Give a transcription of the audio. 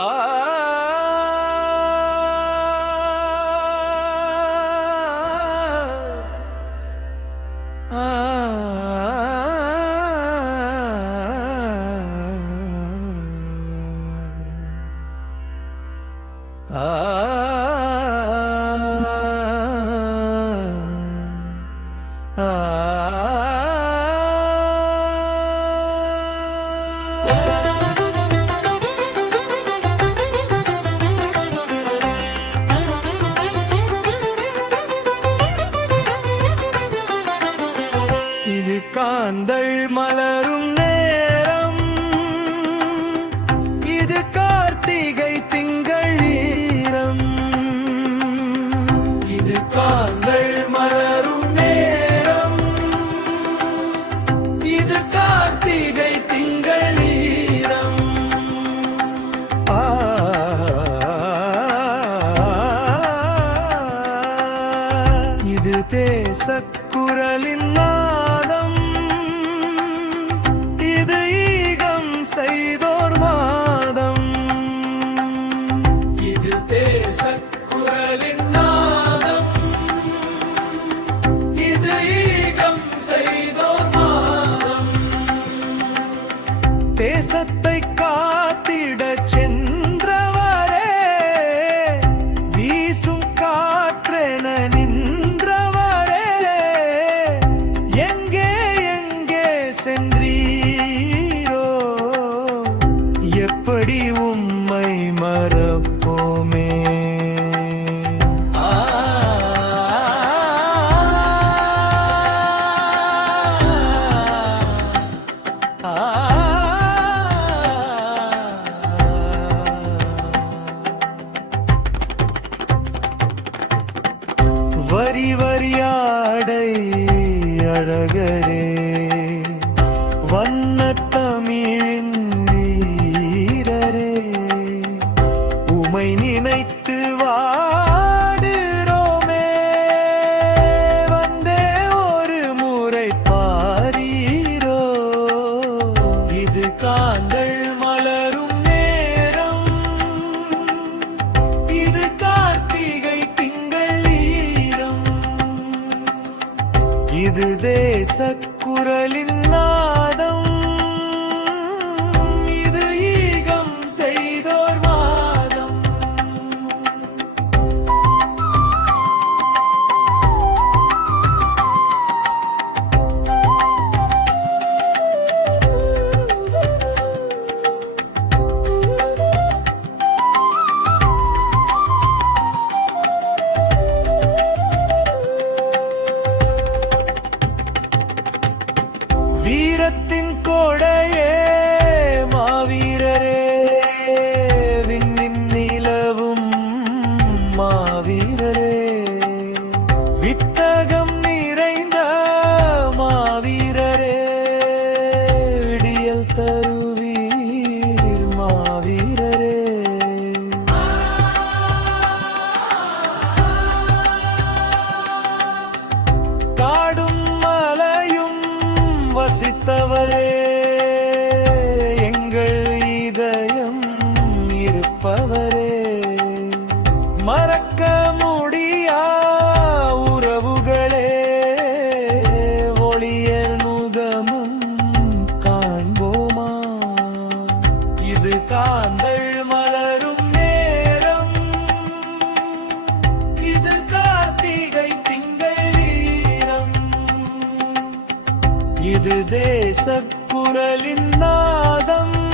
ah தேசத்தை காத்திட சென்றவரே வீசும் காற்றென நின்றவரே. எங்கே எங்கே சென்றீரோ எப்படி உம்மை மறப்போமே. Gara Gara இது தேசக்குரலின் நான் இது தேசக்குரலின் நாதம்.